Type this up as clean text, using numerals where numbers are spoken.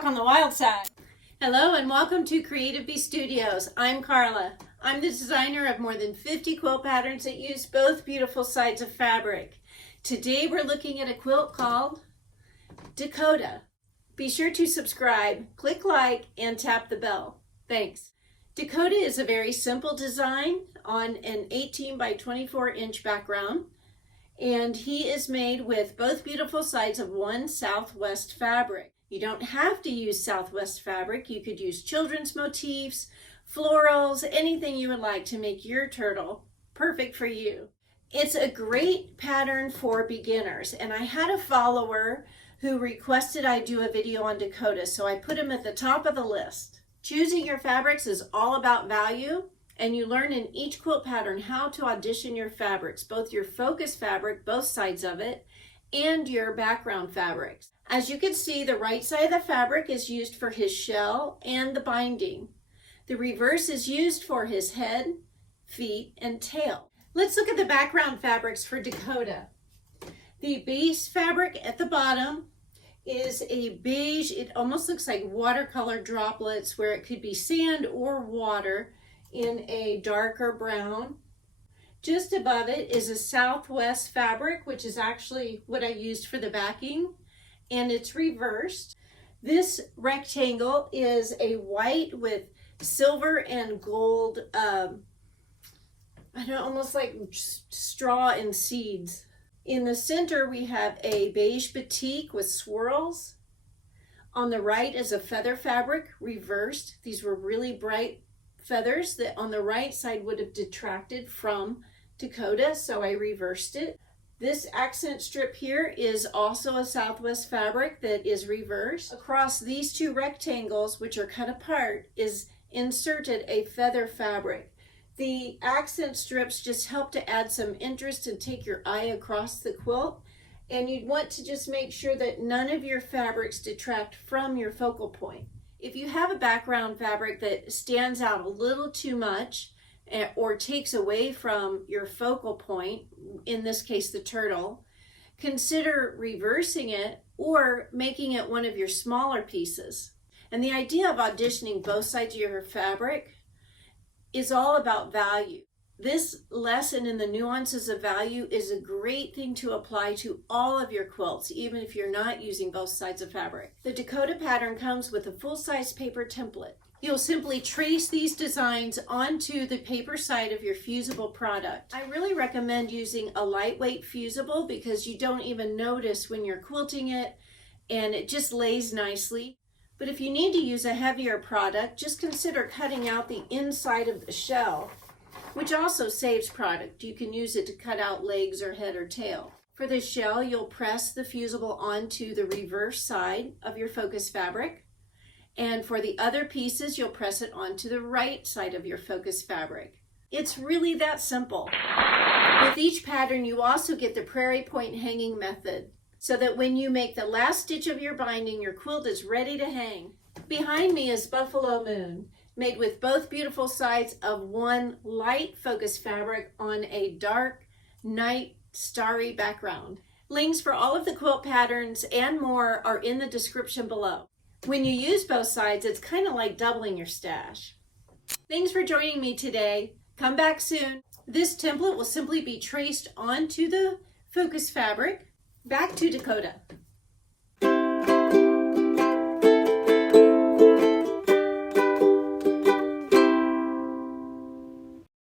walk on the wild side. Hello and welcome to Creative Bee Studios. I'm Carla. I'm the designer of more than 50 quilt patterns that use both beautiful sides of fabric. Today we're looking at a quilt called Dakota. Be sure to subscribe, click like, and tap the bell. Thanks. Dakota is a very simple design on an 18 by 24 inch background, and he is made with both beautiful sides of one Southwest fabric. You don't have to use Southwest fabric. You could use children's motifs, florals, anything you would like to make your turtle perfect for you. It's a great pattern for beginners, and I had a follower who requested I do a video on Dakota, so I put him at the top of the list. Choosing your fabrics is all about value, and you learn in each quilt pattern how to audition your fabrics, both your focus fabric, both sides of it, and your background fabrics. As you can see, the right side of the fabric is used for his shell and the binding. The reverse is used for his head, feet, and tail. Let's look at the background fabrics for Dakota. The base fabric at the bottom is a beige. It almost looks like watercolor droplets where it could be sand or water in a darker brown. Just above it is a Southwest fabric, which is actually what I used for the backing, and it's reversed. This rectangle is a white with silver and gold, almost like straw and seeds. In the center, we have a beige batik with swirls. On the right is a feather fabric, reversed. These were really bright feathers that on the right side would have detracted from Dakota, so I reversed it. This accent strip here is also a Southwest fabric that is reversed. Across these two rectangles, which are cut apart, is inserted a feather fabric. The accent strips just help to add some interest and take your eye across the quilt, and you'd want to just make sure that none of your fabrics detract from your focal point. If you have a background fabric that stands out a little too much or takes away from your focal point, in this case the turtle, consider reversing it or making it one of your smaller pieces. And the idea of auditioning both sides of your fabric is all about value. This lesson in the nuances of value is a great thing to apply to all of your quilts, even if you're not using both sides of fabric. The Dakota pattern comes with a full-size paper template. You'll simply trace these designs onto the paper side of your fusible product. I really recommend using a lightweight fusible because you don't even notice when you're quilting it, and it just lays nicely. But if you need to use a heavier product, just consider cutting out the inside of the shell, which also saves product. You can use it to cut out legs or head or tail. For the shell, you'll press the fusible onto the reverse side of your focus fabric. And for the other pieces, you'll press it onto the right side of your focus fabric. It's really that simple. With each pattern, you also get the prairie point hanging method, so that when you make the last stitch of your binding, your quilt is ready to hang. Behind me is Buffalo Moon, made with both beautiful sides of one light focus fabric on a dark, night, starry background. Links for all of the quilt patterns and more are in the description below. When you use both sides, it's kind of like doubling your stash. Thanks for joining me today. Come back soon. This template will simply be traced onto the focus fabric. Back to Dakota.